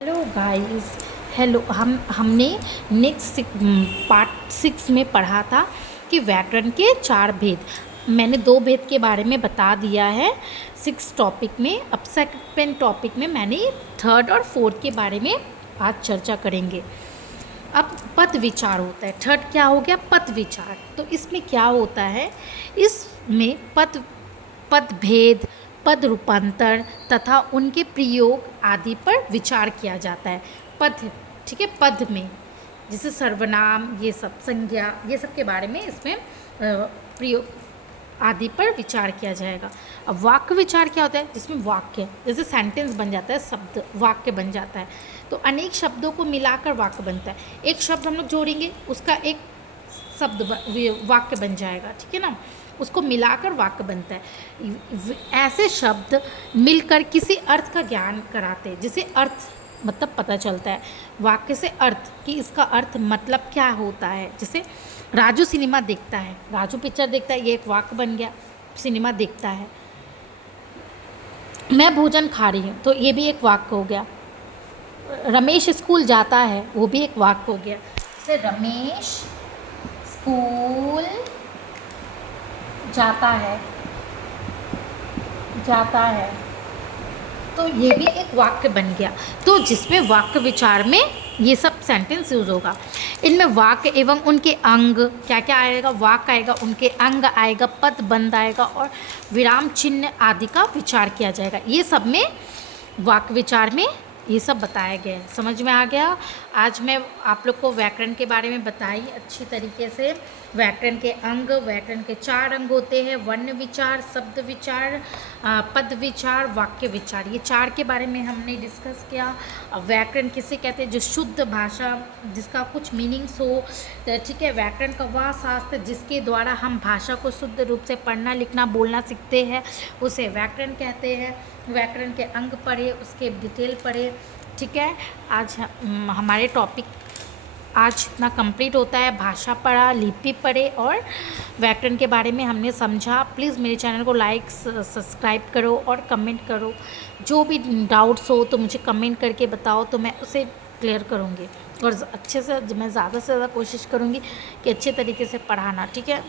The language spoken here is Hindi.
Hello guys. हेलो हमने नेक्स्ट पार्ट 6 में पढ़ा था कि व्याकरण के 4 भेद। मैंने 2 भेद के बारे में बता दिया है 6 टॉपिक में। अब सेकंड टॉपिक में मैंने 3rd और 4th के बारे में आज चर्चा करेंगे। अब पद विचार होता है। 3rd क्या हो गया? पद विचार। तो इसमें क्या होता है? इसमें पद भेद, पद रूपांतर तथा उनके प्रयोग आदि पर विचार किया जाता है। पद, ठीक है, पद में जैसे सर्वनाम, ये सब संज्ञा, ये सब के बारे में इसमें प्रयोग आदि पर विचार किया जाएगा। अब वाक्य विचार क्या होता है? जिसमें वाक्य जैसे सेंटेंस बन जाता है, शब्द वाक्य बन जाता है। तो अनेक शब्दों को मिलाकर वाक्य बनता है। एक शब्द हम लोग जोड़ेंगे, उसका एक शब्द वाक्य बन जाएगा, ठीक है ना। उसको मिलाकर वाक्य बनता है। ऐसे शब्द मिलकर किसी अर्थ का ज्ञान कराते हैं, जिसे अर्थ मतलब पता चलता है। वाक्य से अर्थ कि इसका अर्थ मतलब क्या होता है। जैसे राजू सिनेमा देखता है, राजू पिक्चर देखता है, ये एक वाक्य बन गया। सिनेमा देखता है। मैं भोजन खा रही हूँ, तो ये भी एक वाक्य हो गया। रमेश स्कूल जाता है, वो भी एक वाक्य हो गया। जैसे रमेश स्कूल जाता है, तो ये भी एक वाक्य बन गया। तो जिसमें वाक्य विचार में ये सब सेंटेंस यूज होगा। इनमें वाक्य एवं उनके अंग क्या क्या आएगा? वाक्य आएगा, उनके अंग आएगा, पद बंध आएगा और विराम चिन्ह आदि का विचार किया जाएगा। ये सब में वाक्य विचार में ये सब बताया गया है। समझ में आ गया? आज मैं आप लोग को व्याकरण के बारे में बताई अच्छी तरीके से। व्याकरण के अंग, व्याकरण के 4 अंग होते हैं: वर्ण विचार, शब्द विचार, पद विचार, वाक्य विचार। ये 4 के बारे में हमने डिस्कस किया। व्याकरण किसे कहते हैं? जो शुद्ध भाषा, जिसका कुछ मीनिंग्स हो, ठीक है। व्याकरण का वह शास्त्र जिसके द्वारा हम भाषा को शुद्ध रूप से पढ़ना, लिखना, बोलना सीखते हैं, उसे व्याकरण कहते हैं। व्याकरण के अंग पढ़े, उसके डिटेल पढ़े, ठीक है। आज हमारे टॉपिक आज इतना कंप्लीट होता है। भाषा पढ़ा, लिपि पढ़े और व्याकरण के बारे में हमने समझा। प्लीज़ मेरे चैनल को लाइक सब्सक्राइब करो और कमेंट करो। जो भी डाउट्स हो तो मुझे कमेंट करके बताओ, तो मैं उसे क्लियर करूँगी और अच्छे से मैं ज़्यादा से ज़्यादा कोशिश करूँगी कि अच्छे तरीके से पढ़ाना, ठीक है।